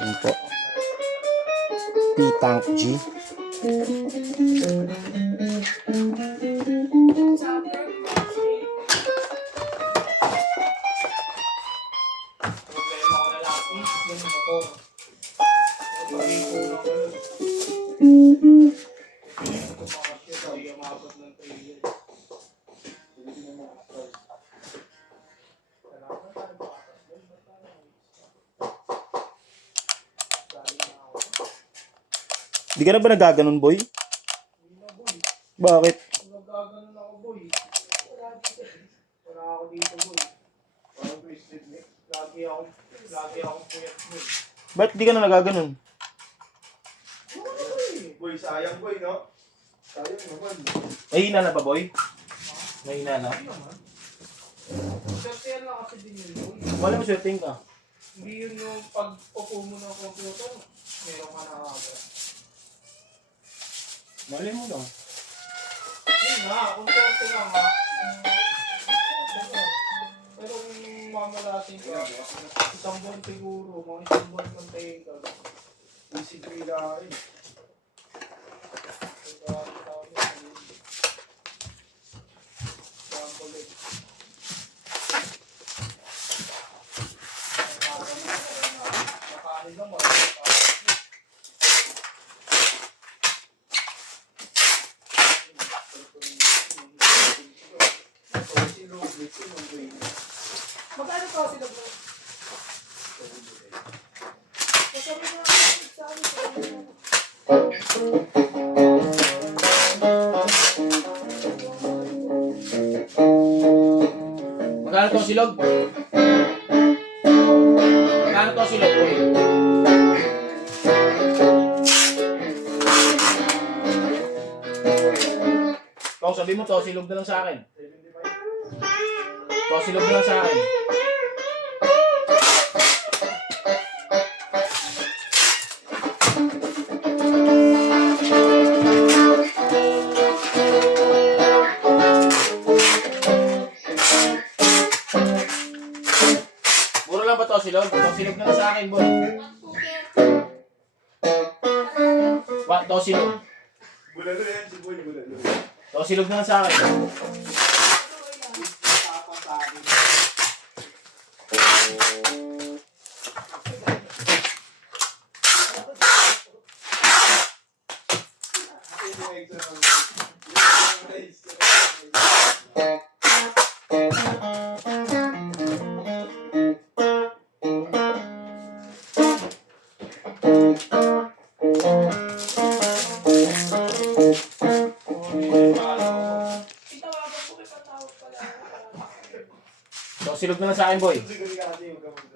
Yan po. T-Tank G. Di ka na ba nagaganon, boy? Bakit? Nagaganon ako, boy. Wala ako dito, boy. Parang twisted neck. Lagi ako puyat, boy. Ba't di ka na nagaganon? Boy, sayang, boy, no? Sayang naman. Mahina na ba, boy? Mahina na? Swertehan lang kasi din yun, boy. Wala mo swerting ka. Hindi yun yung pag-upo mo ng computer, meron ka na agad. Mali mo lang. Yun nga, kung swerte ka nga. Pero kung mamalasin ka, isang buwan siguro, mga isang buwan ng tayo ka. Easy to ilahin. Magkano pa sila bro? Masabi mo na sa Magkano to silog? Magkano to silog, boy? Kung sabi mo to, silog na lang sa akin. To, silog na lang sa akin. Mura lang ba to, silog? To, silog na lang sa akin, boy. To, silog. Bulalo yan, si Boy, bulalo. To, silog na lang sa akin. So, silog na lang sa akin, boy. Siguro ka kasi yung gamot.